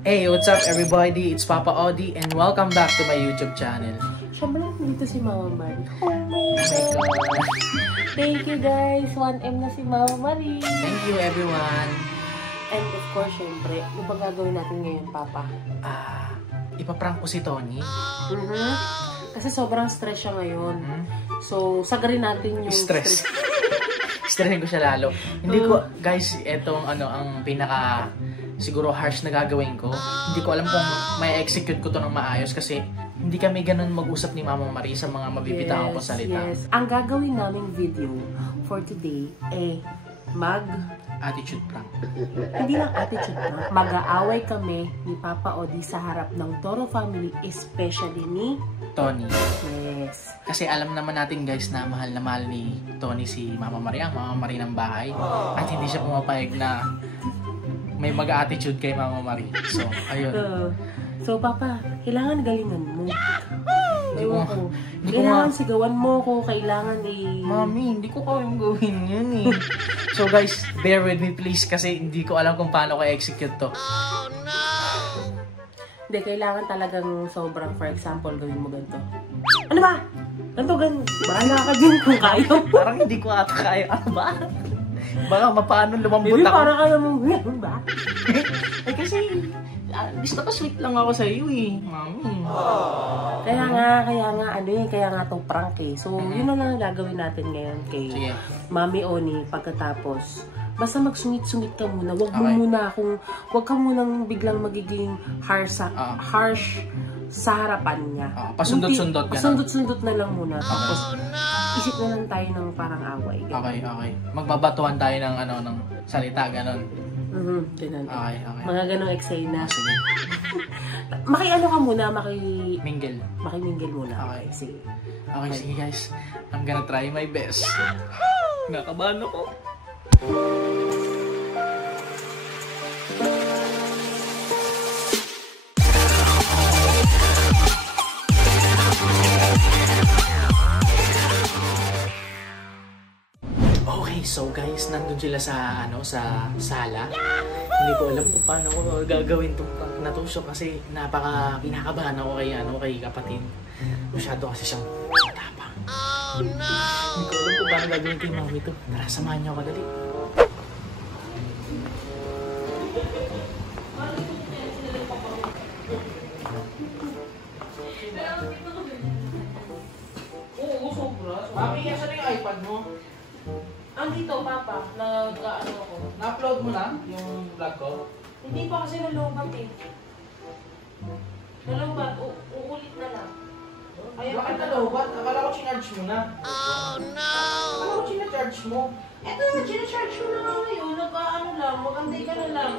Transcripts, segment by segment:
Hey, what's up everybody? It's Papa Odi and welcome back to my YouTube channel. Siyempre, dito si Mama Marie. Oh my God. Thank you guys! 1M na si Mama Marie. Thank you everyone. And of course, syempre, ano ba gagawin natin ngayon, Papa? Ipaprank ko si Tony. Kasi sobrang stress siya ngayon. So, sagarin natin yung Stress. Stressin ko siya lalo. Hindi ko, guys, etong ang pinaka siguro harsh na gagawin ko. Hindi ko alam kung may execute ko to ng maayos kasi hindi kami ganun mag-usap ni Mama Marie sa mga mabibitaw kong salita. Yes. Ang gagawin naming video for today attitude prank. Hindi lang attitude prank. Mag-aaway kami ni Papa Odi sa harap ng Toro family, especially ni Tony. Yes. Kasi alam naman natin guys na mahal ni Tony si Mama Marie, ang Mama Marie ng bahay. At hindi siya pumapayag na may mag-attitude kay Mama Marie. So, ayun. So, Papa, kailangan galingan mo. Hindi Kailangan sigawan mo ko, kailangan Mami, hindi ko kayang gawin yun eh. So guys, bear with me please kasi hindi ko alam kung paano ko execute to. Oh no! Hindi, kailangan talagang sobrang, for example, gawin mo ganito. Ano ba? Ganito, bahala ka dyan kung kaya. Parang hindi ko ata kaya. Ano ba? Baka paano lumambot Hindi, ako. parang ka namang, ba? Eh kasi, gusto ko sweet lang ako sa iyo eh, Mami. Kaya nga to prank eh. So, yun na lang gagawin natin ngayon kay Mami Oni pagkatapos. Basta magsungit-sungit ka muna. Wag ka munang biglang magiging harsh sa harapan niya. Pasundot-sundot ka na. Pasundot-sundot na lang muna. Tapos, isip na lang tayo ng parang away. Okay. Magbabatuhan tayo ng ng salita, ganon. Ganun. Okay. Mga ganong eksena. Sige. Maki-ano ka muna, Mingle. Maki-mingle muna. Okay. Sige. Okay, sige guys. I'm gonna try my best. Nakabahan ako. Okay, so guys, nandun sila sa sa sala. Hindi ko alam kung paano ko gagawin itong prank na to. So, kasi kinakabahan ako kay kapatid. Masyado kasi siyang matapang. Oh no! Hindi ko alam kung paano gagawin kay Mami to. Tara, samahan niyo ako dali. Oo, sobra. Mami, asan yung iPad mo? Andito, Papa, nag-ano ako. Na-upload mo na yung vlog ko? Hindi pa kasi nalobat eh. Nalobat, uulit na lang. Bakit nalobat? Akala ko sinarge mo na. Oh no! Akala ko sinacharge mo. Eto na, sinacharge ko na nga ngayon. Mag-antay ka na lang.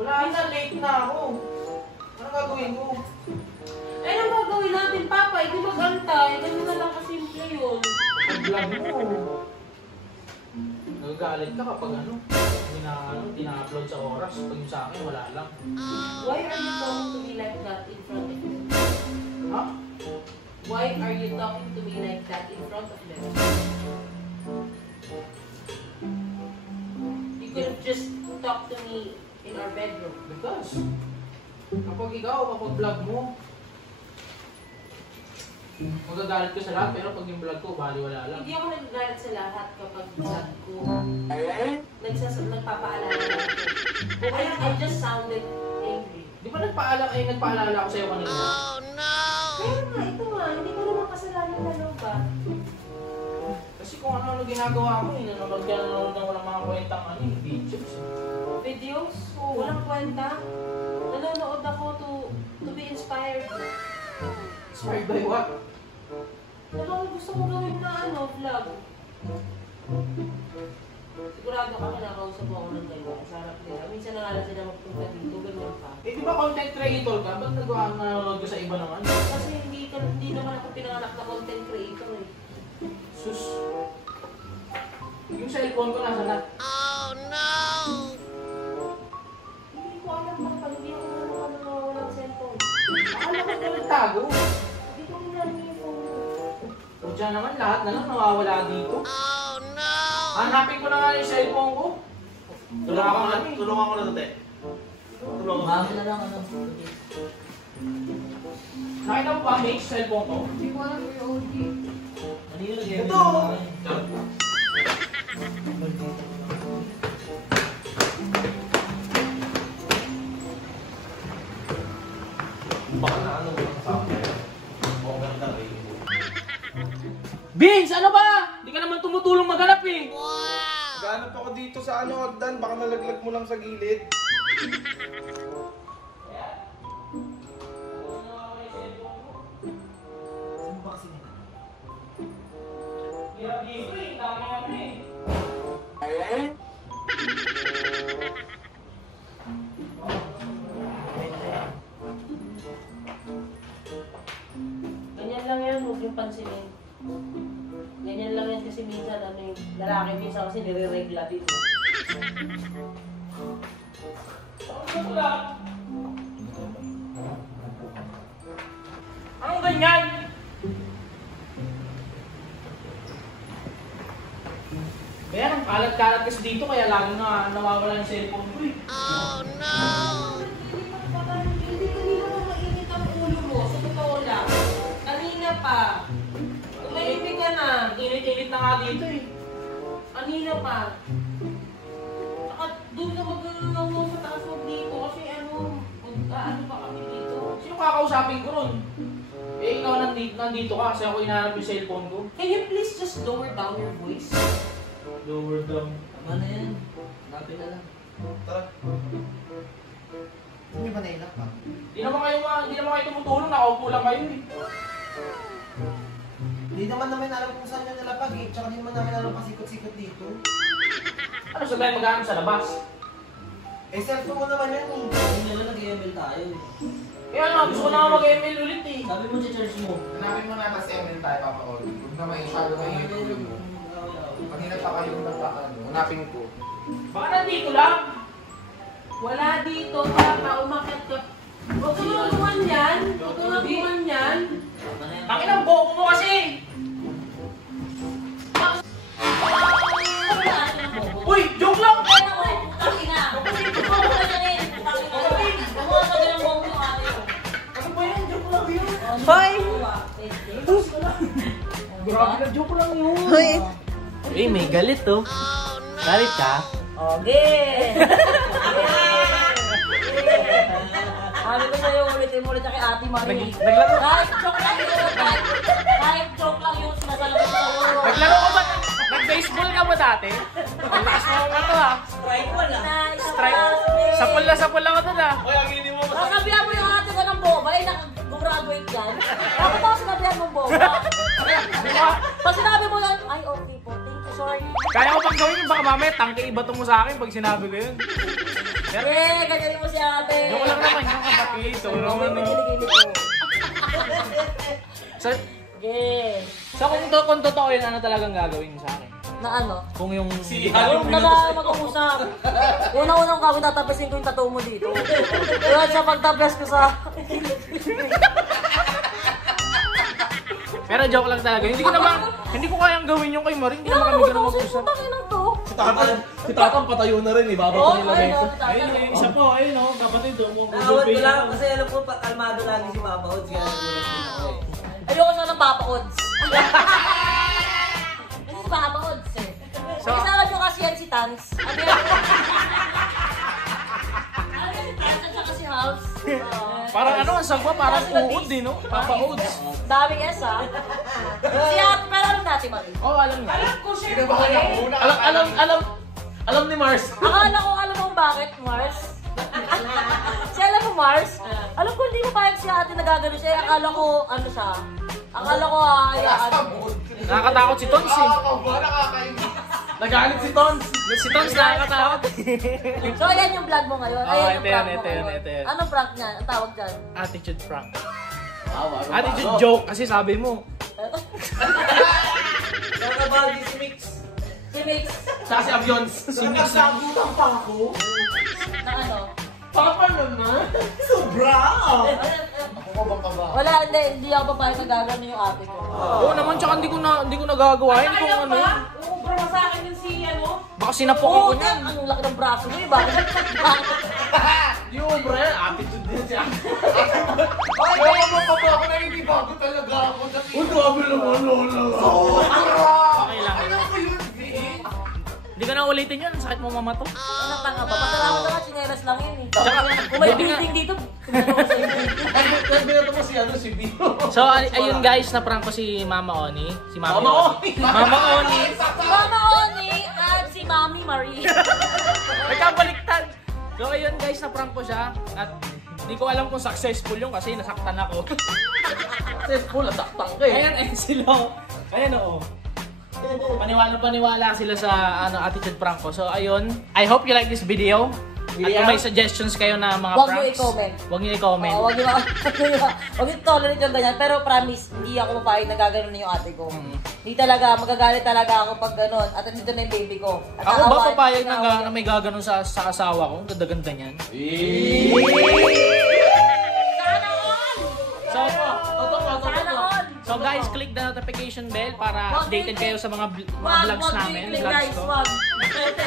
Wala na, late na ako. Ano gagawin mo? Eh, ano gagawin natin, Papa? Hindi mag-antay. Ganun na lang kasimple yun. Ang vlog mo. Nagagalit ka kapag tina-upload sa oras. Pag yung sa akin, wala lang. Why are you talking to me like that in front of them? Ha? Why are you talking to me like that in front of them? You could have just talked to me in our bedroom. Because, kapag vlog mo, magagalit ko sa lahat, pero pag yung vlog ko, baliwala lang. Hindi ako nagagalit sa lahat kapag vlog ko. Nagpapaalala lang ako. I just sounded angry. Di ba nagpaalala ako sa'yo kanina? Oh no! Kaya nga, ito nga, hindi ko naman kasalanan na lang ba? Kasi kung ano ginagawa mo, nanonood ng walang mga kwentang videos. Videos? Walang kwenta? Nanonood ako to be inspired. Inspired by what? Gusto mo gawin na vlog. Sigurado ka kinakausap ako ng ganyan sa harap nila. Minsan na nga lang sila magpunta dito, ganyan pa. Eh di ba content creator ka? Ba't nanonood ka sa iba naman? Kasi hindi naman ako pinanganak na content creator eh. Sus. Yung cellphone ko nasa na. Oh no! Hindi ko alam ba, hindi ako walang cellphone. Akala ko na nagtago. Hindi ko ginamit yung phone. O dyan naman, lahat na lang nawawala dito. Oh no! Hanapin ko na nga yung cellphone ko. Tulungan ko na ito, te. Tulungan ko. Amin na lang ano. Nakita mo ba, Mitch, cellphone ko? Hindi ko alam yung OG. Kanina nag-email Ito! Baka na ano lang sa akin. Oo, ganda rin. Vince, ano ba? Hindi ka naman tumutulong maghanap eh. Gaano pa ako dito sa ano, Hagdan? Baka nalaglag mo lang sa gilid. Sino ba kasi nila? Ganyan lang yan, huwag yung pansinin. Ganyan lang yan kasi minsan, ano yung lalaki minsan kasi nire-regla din. Anong ganyan? Kaya ang kalat-kalat kasi dito kaya lagi na nawawala yung cellphone ko eh. Hindi kanina mo mainit ang ulo mo, sa totoo lang. Kanina pa. Tumahimik ka na. Init-init na nga dito eh. Kanina pa. Saka doon na mag-ano sa taas mo dito kasi ano pa kami dito. Sino kakausapin ko nun? Eh ikaw nandito ka kasi ako hinahanap yung cellphone ko. Can you please just lower down your voice? Lower down. Tama na yan. Hanapin na lang. Tara. Hindi ba nailak ka? Di naman kayo tumutulong, nakaupo lang kayo eh. Hindi naman namin alam kung saan yung nalapag eh. Tsaka hindi naman namin alam pasikot-sikot dito. Ano sabihin maghanap sa labas? Eh, cellphone mo naman yan eh. Kanina lang nag-email tayo eh. Eh ano, gusto ko na mag-email ulit eh. Sabi mo charge mo. Hanapin mo na mas email tayo, Papa Ol. Huwag na masyado kayo yung mo. Kanina pa kayong nagpaano. Hanapin ko. Baka nandito lang. Wala dito, baka umakit ka. Huwag ko tulungan yan. Huwag ko tulungan yan. Tama na yan. Takin ang buhok mo kasi. Uy, joke lang! Ano ba yan? Joke lang yun. Hoy! Grabe na joke lang yun. Hoy! Eh, may galit oh. Galit ka? Okay! Sabi ko sa'yo, ulitin mo ulit kay Ate Marie. Naglaro. Kahit joke lang yun, kahit joke lang yun, sinasabi ko sa'yo. Naglaro ka ba? Nag-baseball ka ba dati? Ang lakas mo ka to ha. Strike wala. Strike. Sapul na ka to ha. Uy, ang hindi mo Sasabihan mo yung ate ko ng boba, eh, nag-graduate yan. Bakit ako sinabihan mong boba? Pag sinabi mo yan, ay okay po, thank you, sorry. Kaya ko pang gawin yun, baka mamaya tangke iba mo sa akin pag sinabi ko yun. Pero, Eh, ganyan mo si ate. yung lang naman yung kapatid. So, Okay, magilig-gilig ko. so, Yes. so kung totoo yun, ano talagang gagawin mo sa akin? Na ano? Kung yung... Huwag na ba mag-uusap? Una-unang kami tatapasin ko yung tattoo mo dito. Kaya sa pagtaplas ko sa... Pero joke lang talaga. Hindi ko kayang gawin yung kay Maring. Hindi naman kami ganun mag-usap. Bakit na to? Si Tatang patayo na rin eh. Oo, ayun. Isa po, ayun o, kapatid o. Nawad ko lang kasi alam ko kalmado lagi si Papa Ods kaya nagulat din ako eh. Ayoko sana ng Papa Odds. Kasi si Papa Odds eh. Kasama nyo kasi yan si Tans. Ano yan? Ano yan si Tans at saka si House? Parang ano, ang sagwa, parang uod din, no? Papa Ods. Daming S ha. Si Ate, pero alam natin Marie. Oo, alam niya. Alam ko siya. Alam ni Mars. Akala ko alam mo bakit, Mars. Si alam mo, Mars? Alam ko hindi mo payag si ate nagagano siya. Akala ko, ano siya? Akala ko, Nakakatakot si Tons eh. Nagalit si Tons. Si Tons nakakatakot. So, ayan yung vlog mo ngayon. Ayan yung ito prank yan, mo ito yan, ngayon. ito yan. Anong prank niya? Ang tawag dyan? Attitude prank. Attitude joke kasi sabi mo. Nakabagi si Mix. Si Mix. Sa si Avions. Si Mix. Nasagutan pa ako. Na ano? Papa naman. Sobra! Wala, hindi ako papayag nagagano yung ate ko. Oo naman, tsaka hindi ko nagagawa yun kung ano. Uubra mo sa akin yung si ano? Baka sinapok ako Oo, niyan. ang laki ng braso mo eh. Bakit? Di ubra yan. attitude din siya. Ay, kaya mo pa ba ako na hindi bago talaga ako? Grabe naman, Lola. Okay lang. Ayoko yun, eh. Hindi ka na ulitin yun. Sakit mo mama to. Ano tanga ba? Pasalamat naman, sinelas lang yun eh. Tsaka, Kung may building dito, tingnan mo sa Binato mo si ano, si Bino. So, ayun guys, na-prank ko si Mama Oni. Si Mama Oni. Mama Oni. Mama Oni at si Mami Marie. Nagkabaliktad. So, ayun guys, na-prank ko siya. At hindi ko alam kung successful yun kasi nasaktan ako. Successful, nasaktan ka eh. Ayan, ayun sila. Ayan oo. Paniwala sila sa attitude prank ko. So, ayun. I hope you like this video. At kung may suggestions kayo na mga Huwag pranks, nyo i-comment. huwag nyo i-comment. Huwag nyo tolerate yung ganyan. Pero promise, hindi ako mapahig na gaganon yung ate ko. Hindi talaga, magagalit talaga ako pag ganon. At nandito na yung baby ko. At Ako ba aawain- papayag na may gaganon sa asawa ko? Ang ganda-ganda niyan. Sana all! So, Sana all! so guys, click the notification bell para Wag updated i-click. kayo sa mga Wag, vlogs wag namin. i-click, Vlogs guys, ko. wag.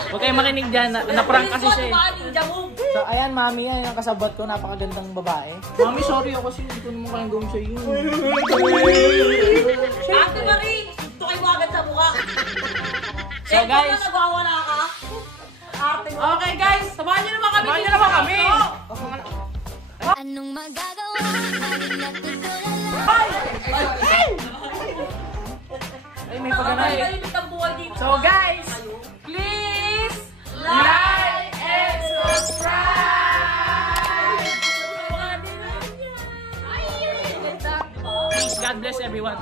Huwag kayong makinig dyan. Na-prank kasi siya eh. Ninja move. So, ayan, mami, ayan ang kasabot ko. Napakagandang babae. Mami, sorry ako kasi hindi ko naman kayang gawin sa'yo. Ate Marie, gusto kayo agad sa mukha. So, guys, Nagwawala ka. Ate mo. Okay guys, samahan niyo naman kami. samahan niyo naman kami. Anong magagawa? Bakit natutunan lang? Ay, may pagano'n eh. Kalimit ang buhay dito. So, guys, Please, like and subscribe! Peace, God bless everyone.